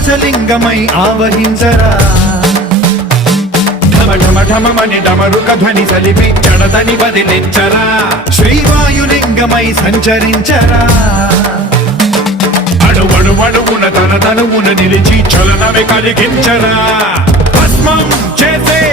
లింగమై ఆవహించరా ఢమఢమని డమరుక ధ్వని సలిపి జడదని వదిలించరా శ్రీవాయులింగమై సంచరించరా అణువణువున తన తనువున నిలిచి చలనమే కలిగించరా భస్మం చేసే